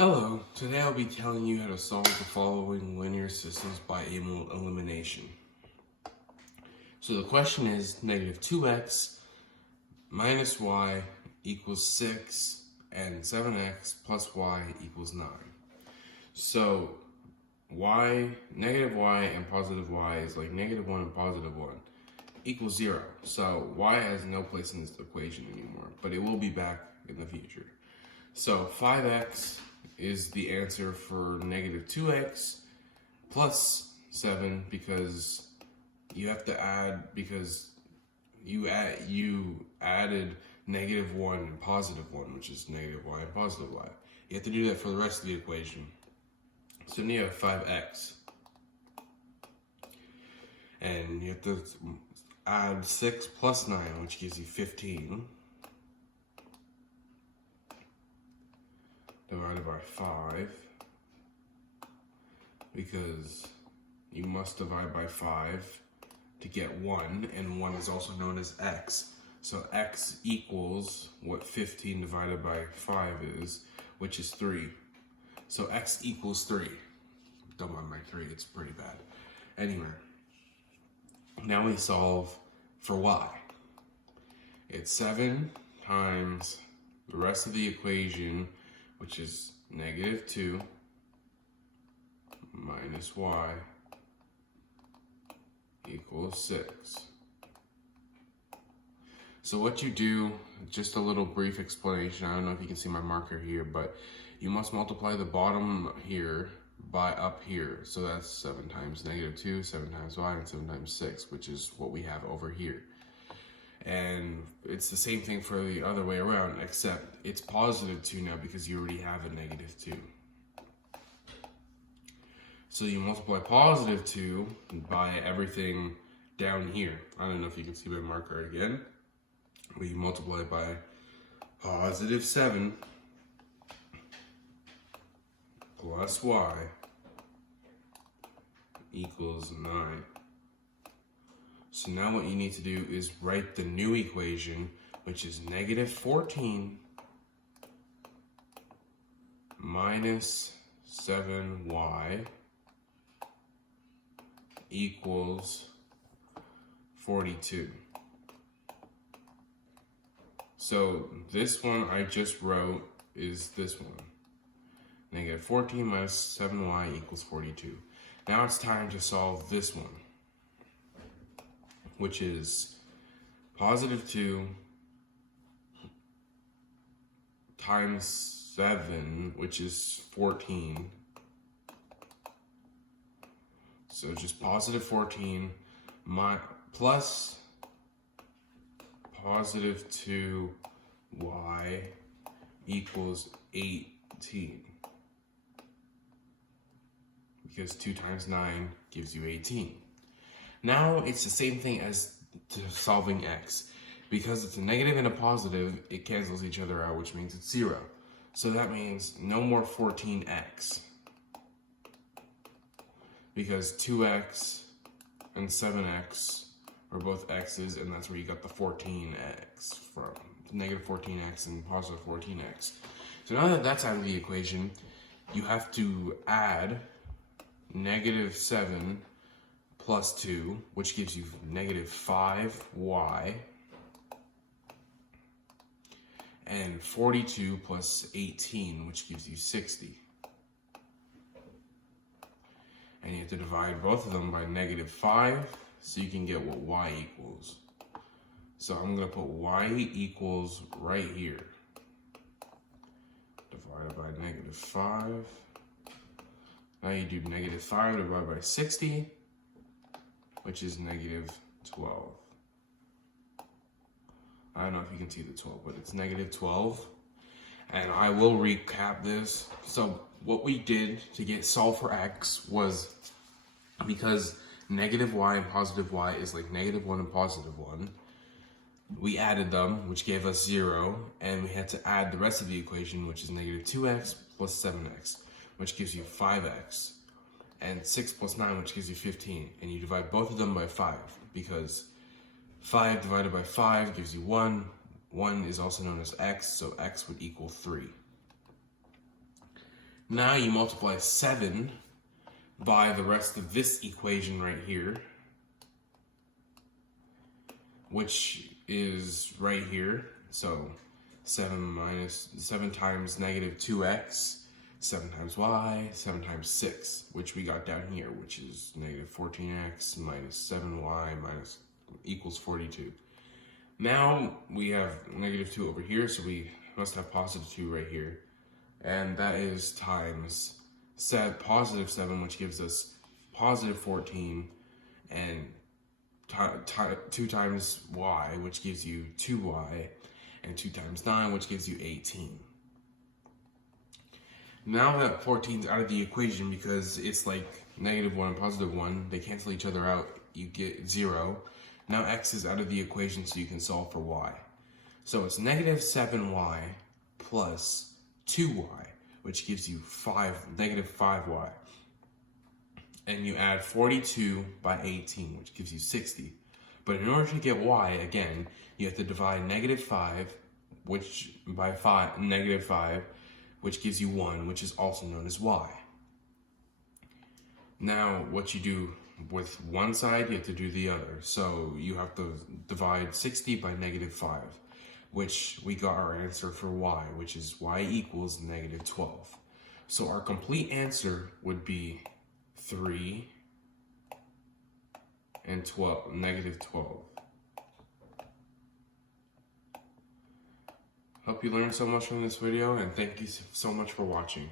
Hello, today I'll be telling you how to solve the following linear systems by elimination. So the question is negative 2x minus y equals 6 and 7x plus y equals 9. So negative y and positive y is like negative 1 and positive 1 equals 0. So y has no place in this equation anymore, but it will be back in the future. So 5x is the answer for negative 2x plus 7 because you have to add, because you added negative 1 and positive 1, which is negative y and positive y. You have to do that for the rest of the equation. So then you have 5x. And you have to add 6 plus 9, which gives you 15. Divided by 5, because you must divide by 5 to get 1, and 1 is also known as x. So x equals what 15 divided by 5 is, which is 3. So x equals 3. Don't mind my 3, it's pretty bad. Anyway, now we solve for y. It's 7 times the rest of the equation, which is negative 2 minus y equals 6. So what you do, just a little brief explanation, I don't know if you can see my marker here, but you must multiply the bottom here by up here. So that's 7 times negative 2, 7 times y, and 7 times 6, which is what we have over here. And it's the same thing for the other way around, except it's positive 2 now because you already have a negative 2. So you multiply positive 2 by everything down here. I don't know if you can see my marker again. But you multiply by positive 7 plus y equals 9. So now what you need to do is write the new equation, which is negative 14 minus 7y equals 42. So this one I just wrote is this one. Negative 14 minus 7y equals 42. Now it's time to solve this one, which is positive 2 times 7, which is 14. So just positive 14 plus positive 2y equals 18. Because 2 times 9 gives you 18. Now it's the same thing as solving x. Because it's a negative and a positive, it cancels each other out, which means it's 0. So that means no more 14x. Because 2x and 7x are both x's, and that's where you got the 14x from. Negative 14x and positive 14x. So now that that's out of the equation, you have to add negative 7 plus 2, which gives you negative 5y, and 42 plus 18, which gives you 60. And you have to divide both of them by negative 5, so you can get what y equals. So I'm going to put y equals right here. Divided by negative 5. Now you do negative 5 divided by 60, which is negative 12. I don't know if you can see the 12, but it's negative 12. And I will recap this. So what we did to get solve for x was, because negative y and positive y is like negative 1 and positive 1, we added them, which gave us 0, and we had to add the rest of the equation, which is negative 2x plus 7x, which gives you 5x, and 6 plus 9, which gives you 15. And you divide both of them by 5, because 5 divided by 5 gives you 1. 1 is also known as x, so x would equal 3. Now you multiply 7 by the rest of this equation right here, which is right here. So 7 times negative 2x, 7 times y, 7 times 6, which we got down here, which is negative 14x minus 7y minus equals 42. Now we have negative 2 over here, so we must have positive 2 right here. And that is times positive 7, which gives us positive 14, and 2 times y, which gives you 2y, and 2 times 9, which gives you 18. Now that 14 is out of the equation, because it's like negative 1 and positive 1, they cancel each other out, you get 0. Now x is out of the equation, so you can solve for y. So it's negative 7y plus 2y, which gives you negative 5y. And you add 42 by 18, which gives you 60. But in order to get y, again, you have to divide negative 5 by negative 5, which gives you 1, which is also known as y. Now, what you do with one side, you have to do the other. So you have to divide 60 by negative 5, which we got our answer for y, which is y equals negative 12. So our complete answer would be 3 and negative 12. Hope you learned so much from this video, and thank you so much for watching.